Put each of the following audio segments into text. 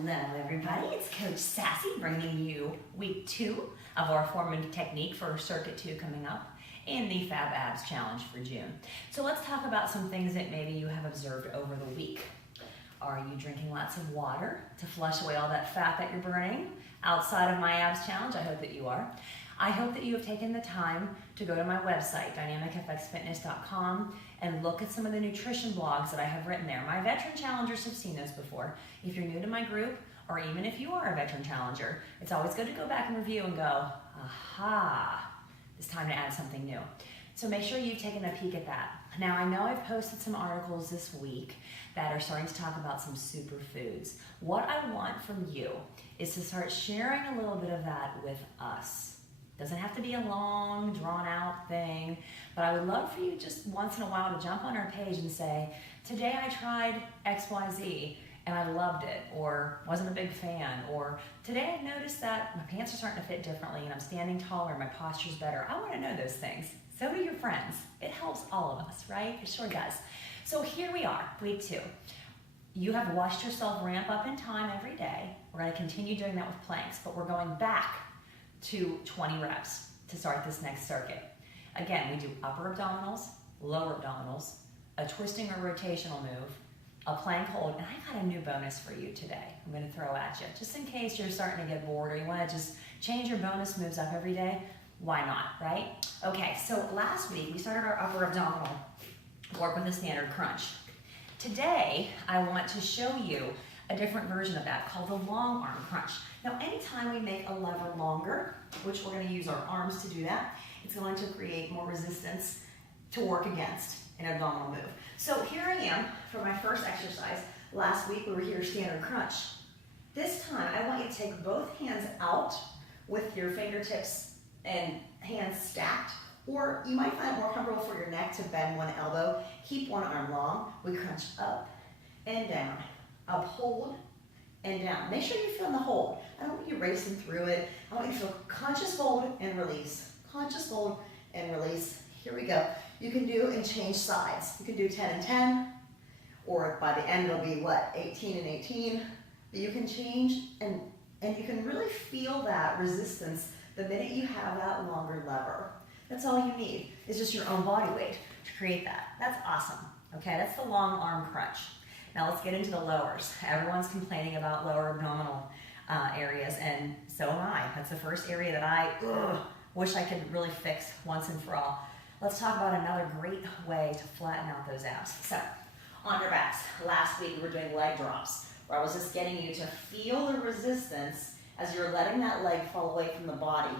Hello everybody, it's Coach Sassy bringing you week 2 of our formative technique for Circuit 2 coming up in the Fab Abs Challenge for June. So let's talk about some things that maybe you have observed over the week. Are you drinking lots of water to flush away all that fat that you're burning outside of my abs challenge? I hope that you are. I hope that you have taken the time to go to my website, dynamicfxfitness.com, and look at some of the nutrition blogs that I have written there. My veteran challengers have seen those before. If you're new to my group, or even if you are a veteran challenger, it's always good to go back and review and go, aha, it's time to add something new. So make sure you've taken a peek at that. Now I know I've posted some articles this week that are starting to talk about some superfoods. What I want from you is to start sharing a little bit of that with us. Doesn't have to be a long, drawn-out thing, but I would love for you just once in a while to jump on our page and say, today I tried XYZ and I loved it, or wasn't a big fan, or today I noticed that my pants are starting to fit differently and I'm standing taller, my posture's better. I want to know those things. So do your friends. It helps all of us, right? It sure does. So here we are, week 2. You have watched yourself ramp up in time every day. We're going to continue doing that with planks, but we're going back to 20 reps to start this next circuit. Again, we do upper abdominals, lower abdominals, a twisting or rotational move, a plank hold, and I got a new bonus for you today I'm going to throw at you. Just in case you're starting to get bored or you want to just change your bonus moves up every day, why not, right? Okay, so last week we started our upper abdominal work with a standard crunch. Today, I want to show you a different version of that called the long arm crunch. Now, anytime we make a lever longer, which we're going to use our arms to do that, it's going to create more resistance to work against an abdominal move. So here I am for my first exercise. Last week we were here standard crunch. This time I want you to take both hands out with your fingertips and hands stacked, or you might find it more comfortable for your neck to bend one elbow. Keep one arm long. We crunch up and down, up, hold, and down. Make sure you feel the hold. I don't want you racing through it. I want you to feel conscious hold and release. Conscious hold and release. Here we go. You can do and change sides. You can do 10 and 10, or by the end it'll be what, 18 and 18. But you can change and you can really feel that resistance the minute you have that longer lever. That's all you need, is just your own body weight to create that. That's awesome. Okay, that's the long arm crunch. Now let's get into the lowers. Everyone's complaining about lower abdominal areas, and so am I. That's the first area that I wish I could really fix once and for all. Let's talk about another great way to flatten out those abs. So, on your backs. Last week we were doing leg drops, where I was just getting you to feel the resistance as you're letting that leg fall away from the body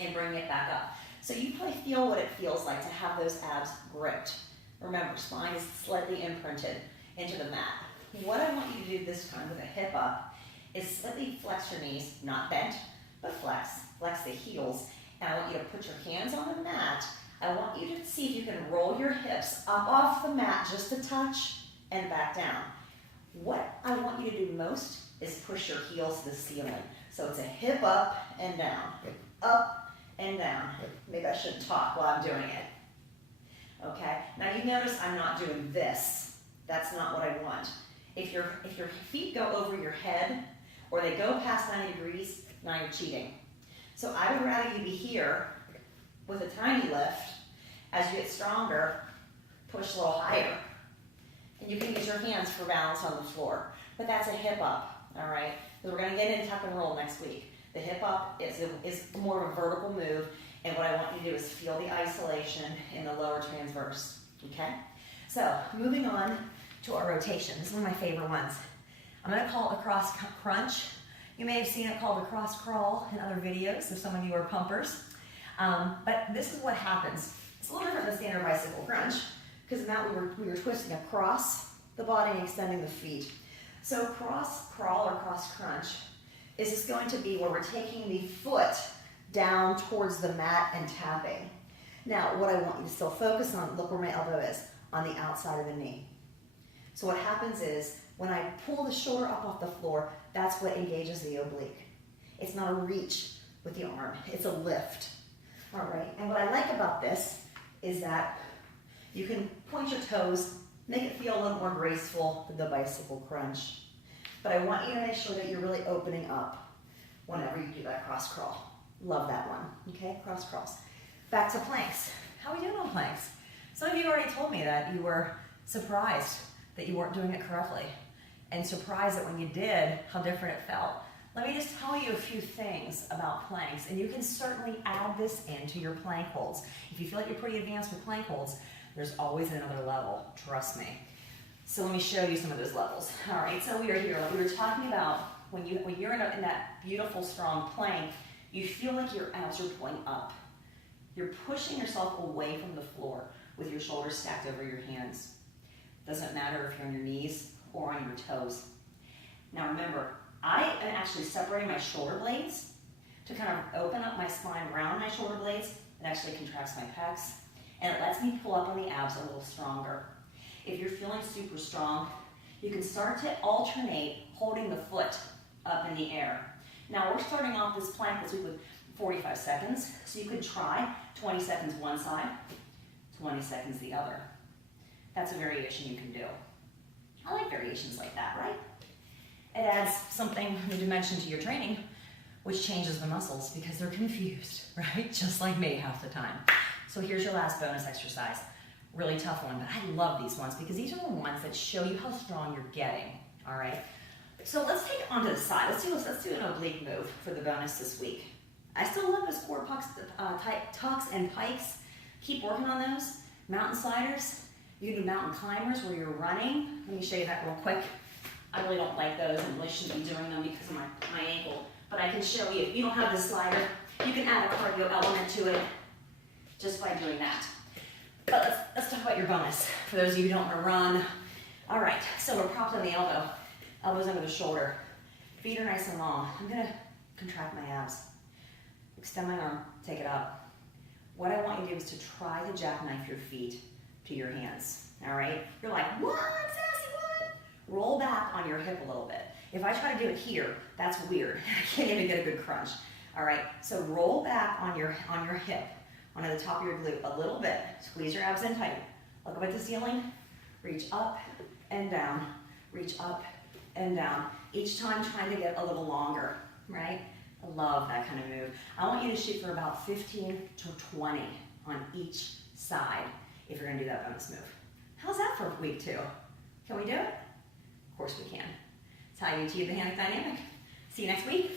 and bring it back up. So you probably feel what it feels like to have those abs gripped. Remember, spine is slightly imprinted into the mat. What I want you to do this time with a hip up is slightly flex your knees, not bent, but flex the heels. And I want you to put your hands on the mat. I want you to see if you can roll your hips up off the mat just a touch and back down. What I want you to do most is push your heels to the ceiling. So it's a hip up and down, up and down. Maybe I shouldn't talk while I'm doing it. Okay, now you notice I'm not doing this. That's not what I want. If your feet go over your head or they go past 90 degrees, now you're cheating. So I would rather you be here with a tiny lift. As you get stronger, push a little higher. And you can use your hands for balance on the floor. But that's a hip up, all right? Because we're going to get into tuck and roll next week. The hip up is more of a vertical move, and what I want you to do is feel the isolation in the lower transverse, okay? So, moving on to our rotation. This is one of my favorite ones. I'm going to call it a cross crunch. You may have seen it called a cross crawl in other videos if some of you are pumpers. But this is what happens. It's a little different than standard bicycle crunch, because now we were twisting across the body and extending the feet. So cross crawl or cross crunch is just going to be where we're taking the foot down towards the mat and tapping. Now, what I want you to still focus on, look where my elbow is, on the outside of the knee. So what happens is, when I pull the shoulder up off the floor, that's what engages the oblique. It's not a reach with the arm, it's a lift. All right, and what I like about this is that you can point your toes, make it feel a little more graceful than the bicycle crunch. but I want you to make sure that you're really opening up whenever you do that cross crawl. Love that one, okay? Cross crawls. Back to planks. How are we doing on planks? Some of you already told me that you were surprised that you weren't doing it correctly, and surprised that when you did, how different it felt. Let me just tell you a few things about planks, and you can certainly add this into your plank holds. If you feel like you're pretty advanced with plank holds, there's always another level, trust me. So let me show you some of those levels. All right, so we are here. Like we were talking about, when you're in that beautiful, strong plank, you feel like your abs are pulling up. You're pushing yourself away from the floor with your shoulders stacked over your hands. Doesn't matter if you're on your knees or on your toes. Now remember, I am actually separating my shoulder blades to kind of open up my spine around my shoulder blades. It actually contracts my pecs, and it lets me pull up on the abs a little stronger. If you're feeling super strong, you can start to alternate holding the foot up in the air. Now we're starting off this plank this week with 45 seconds, so you could try 20 seconds one side, 20 seconds the other. That's a variation you can do. I like variations like that, right? It adds something, new dimension to your training, which changes the muscles because they're confused, right? Just like me half the time. So here's your last bonus exercise. Really tough one, but I love these ones because these are the ones that show you how strong you're getting, all right? So let's take it onto the side. Let's do an oblique move for the bonus this week. I still love those core tucks and pikes. Keep working on those. Mountain sliders. You can do mountain climbers where you're running. Let me show you that real quick. I really don't like those and really shouldn't be doing them because of my ankle. But I can show you, if you don't have the slider, you can add a cardio element to it just by doing that. But let's talk about your bonus for those of you who don't want to run. All right, so we're propped on the elbow. Elbows under the shoulder. Feet are nice and long. I'm going to contract my abs. Extend my arm, take it up. What I want you to do is to try to jackknife your feet to your hands, all right? You're like, what, Sassy, what? Roll back on your hip a little bit. If I try to do it here, that's weird. I can't even get a good crunch, all right? So roll back on your hip, onto the top of your glute a little bit. Squeeze your abs in tight. Look up at the ceiling. Reach up and down. Reach up and down. Each time trying to get a little longer, right? I love that kind of move. I want you to shoot for about 15 to 20 on each side if you're gonna do that bonus move. How's that for week 2? Can we do it? Of course we can. It's how you achieve the hammock dynamic. See you next week.